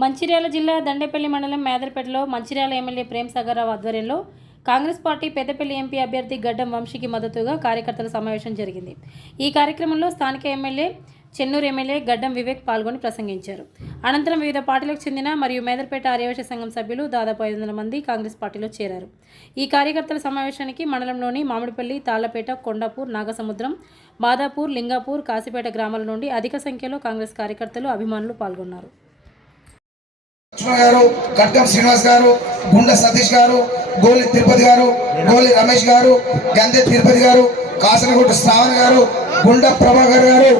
మంచిర్యాల జిల్లా దండేపల్లి మండలం మేదరపేటలో మంచిర్యాల ఎమ్మెల్యే ప్రేమ్ సాగర్రావు ఆధ్వర్యంలో కాంగ్రెస్ పార్టీ పెద్దపల్లి ఎంపీ అభ్యర్థి గడ్డం వంశీకి మద్దతుగా కార్యకర్తల సమావేశం జరిగింది. ఈ కార్యక్రమంలో స్థానిక ఎమ్మెల్యే చెన్నూరు ఎమ్మెల్యే గడ్డం వివేక్ పాల్గొని ప్రసంగించారు. అనంతరం వివిధ పార్టీలకు చెందిన మరియు మేదరపేట ఆర్యవేశ సంఘం సభ్యులు దాదాపు ఐదు వందల మంది కాంగ్రెస్ పార్టీలో చేరారు. ఈ కార్యకర్తల సమావేశానికి మండలంలోని మామిడిపల్లి తాళ్ళపేట కొండాపూర్ నాగసముద్రం బాదాపూర్ లింగాపూర్ కాశీపేట గ్రామాల నుండి అధిక సంఖ్యలో కాంగ్రెస్ కార్యకర్తలు అభిమానులు పాల్గొన్నారు. లక్ష్మణ్ గారు కట్కం శ్రీనివాస్ గారు గుండె సతీష్ గారు గోలి తిరుపతి గారు గోలి రమేష్ గారు గంధే తిరుపతి గారు కాసనగుట్ట శ్రావణ్ గారు గుండ ప్రభాకర్ గారు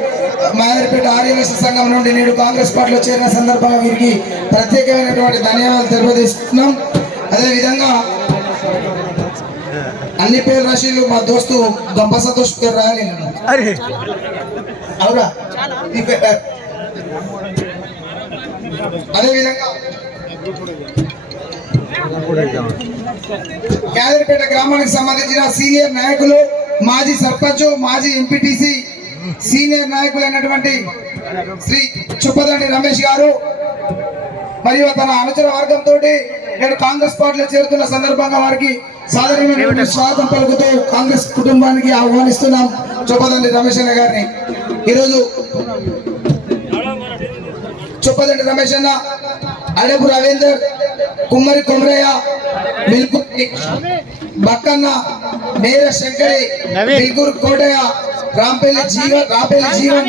మాదిరిపేట ఆర్యవేశ సంఘం నుండి నేడు కాంగ్రెస్ పార్టీలో చేరిన సందర్భంగా వీరికి ప్రత్యేకమైనటువంటి ధన్యవాదాలు తెలియజేస్తున్నాం. అదేవిధంగా అన్ని పేరు రషీలు మా దోస్తు గంప సంతోష్ పేరు రాయాలి అవునా? అదేవిధంగా కేదరిపేట గ్రామానికి సంబంధించిన సీనియర్ నాయకులు మాజీ సర్పంచ్ మాజీ ఎంపీటీసీ సీనియర్ నాయకులు అయినటువంటి శ్రీ చుప్పదండి రమేష్ గారు మరియు తన అనుచర వర్గంతో నేను కాంగ్రెస్ పార్టీలో చేరుతున్న సందర్భంగా వారికి సాధారణమైన స్వాగతం పలుకుతూ కాంగ్రెస్ కుటుంబానికి ఆహ్వానిస్తున్నాం చుప్పదండి రమేష్ అన్న గారిని. ఈరోజు చుప్పదండి రమేష్ అన్న. అడపు రవీందర్ కుమ్మరి కుమరయ్య మిల్కురి బక్కన్న నేర శంకరి మిల్కూరు కోటయ్య రాంపల్లి జీవన్ రాంపల్లి జీవన్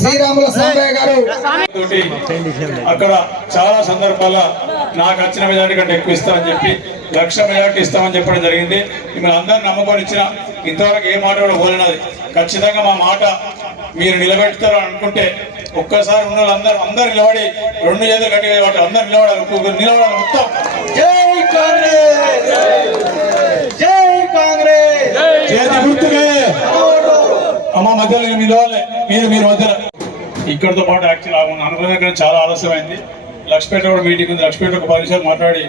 శ్రీరాముల సాంబయ్య గారు. తోటి అక్కడ చాలా సందర్భాల్లో నాకు వచ్చిన మెజార్టీ కంటే ఎక్కువ ఇస్తామని చెప్పి లక్ష మెజార్టీ ఇస్తామని చెప్పడం జరిగింది. మిమ్మల్ని అందరిని నమ్మకం ఇచ్చిన ఇంతవరకు ఏ మాట కూడా పోలినది. ఖచ్చితంగా మా మాట మీరు నిలబెడతారు అనుకుంటే ఒక్కసారి ఉన్న వాళ్ళందరూ అందరు నిలబడి రెండు చేతులు గట్టిగా నిలబడి అందరు నిలబడాలి. ఒక్కొక్కరు నిలబడాలి మొత్తం. జై కాంగ్రెస్! జై కాంగ్రెస్! చేతి గుర్తుకే! అమ్మ మధ్యలో మీరు నిలవాలి. మీరు మీరు మధ్యలో. ఇక్కడితో పాటు యాక్చువల్ అనుకున్న చాలా ఆలస్యమైంది. లక్ష్మీపేట కూడా మీటింగ్ ఉంది. లక్ష్మీపేట ఒక పది నిమిషాలు మాట్లాడి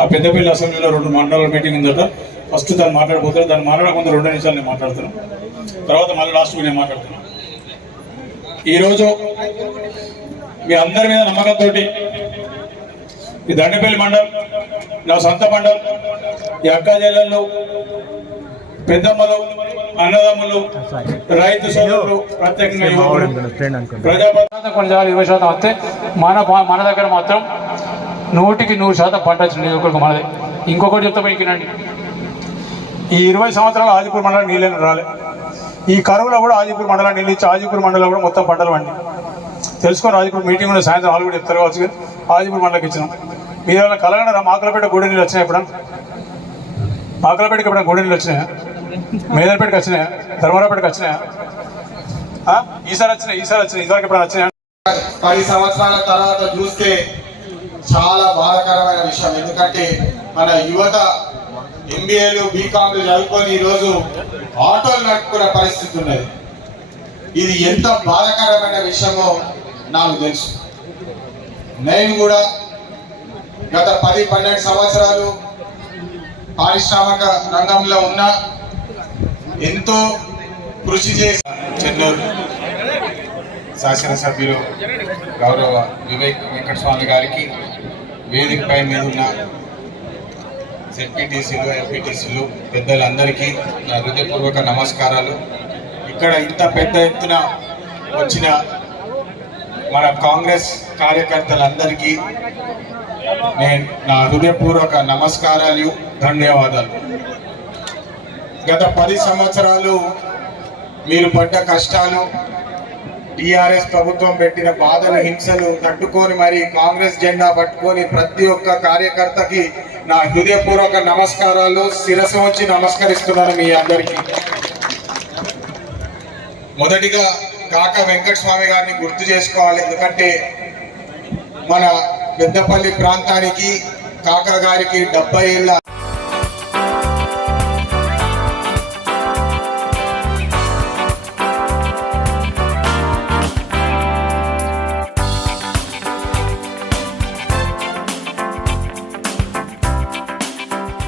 ఆ పెద్దపల్లి అసెంబ్లీలో రెండు మండలాల మీటింగ్ ఉందట. ఫస్ట్ దాన్ని మాట్లాడిపోతారు దాన్ని మాట్లాడకుండా రెండు నిమిషాలు నేను మాట్లాడుతాను తర్వాత మళ్ళీ లాస్ట్ నేను మాట్లాడుతాను ఈరోజు మీ అందరి మీద నమ్మకంతో ఈ దండపల్లి మండలం నా సొంత మండలం ఈ అక్క జిల్లాలో పెద్దమ్మలు అన్నదమ్ములు రైతు సోదరులు ప్రత్యేకంగా యువకులు ప్రజాపతి కొన్ని శాతం ఇరవై శాతం వస్తే మన మన దగ్గర మాత్రం నూటికి నూరు శాతం పంట వచ్చింది. ఒకరికి మనదే. ఇంకొకటి చెప్తా మీకు ఈ ఇరవై సంవత్సరాలు ఆదిపూర్ మండలం నీళ్ళు రాలే. ఈ కరువులో కూడా ఆదిపూర్ మండలాన్ని నిలిచి ఇచ్చి ఆదిపూర్ మండలం కూడా మొత్తం పంటలు పండి తెలుసుకొని ఆదిపూర్ మీటింగ్ ఉన్న సాయంత్రం వాళ్ళు కూడా చెప్తారు కావచ్చు ఆదిపూర్ మండలకి ఇచ్చినాం. మీరు ఏమైనా కలగడ మాకలపేట గూడె నీళ్ళు వచ్చినాయి ఇప్పుడు మాకలపేటకి ఎప్పుడైనా గూడె నీళ్ళు వచ్చినాయా? మేదర్పేటకి వచ్చినాయా? ధర్మరాపేటకి వచ్చినాయా? ఈసారి వచ్చినాయి? ఈసారి వచ్చినాయి? ఇదివరకు ఎప్పుడైనా వచ్చినాయి? పది సంవత్సరాల తర్వాత చూస్తే చాలా బాధాకరమైన విషయం. ఎందుకంటే మన యువత ఎంబీఏలు బీకాంలు చదువుకొని ఈరోజు ఆటోలు నడుపుకునే పరిస్థితి ఉన్నది. ఇది ఎంత బాధకరమైన విషయమో నాకు తెలుసు. నేను కూడా గత పది పన్నెండు సంవత్సరాలు పారిశ్రామిక రంగంలో ఉన్న ఎంతో కృషి చేసి చెన్నూరు శాసనసభ్యులు గౌరవ వివేక్ వెంకటస్వామి గారికి వేదికపై మీద ఉన్న జెడ్పీటీసీలు ఎంపీటీసీలు పెద్దలందరికీ నా హృదయపూర్వక నమస్కారాలు. ఇక్కడ ఇంత పెద్ద ఎత్తున వచ్చిన మన కాంగ్రెస్ కార్యకర్తలందరికీ నేను నా హృదయపూర్వక నమస్కారాలు ధన్యవాదాలు. గత పది సంవత్సరాలు మీరు పడ్డ కష్టాలు టిఆర్ఎస్ ప్రభుత్వం పెట్టిన బాధలు హింసలు తట్టుకొని మరి కాంగ్రెస్ జెండా పట్టుకొని ప్రతి ఒక్క కార్యకర్తకి నా హృదయపూర్వక నమస్కారాలు శిరస్సు వచ్చి నమస్కరిస్తున్నాను మీ అందరికీ. మొదటిగా కాక వెంకట స్వామి గారిని గుర్తు చేసుకోవాలి. ఎందుకంటే మన పెద్దపల్లి ప్రాంతానికి కాకర గారికి డెబ్బై ఏళ్ళ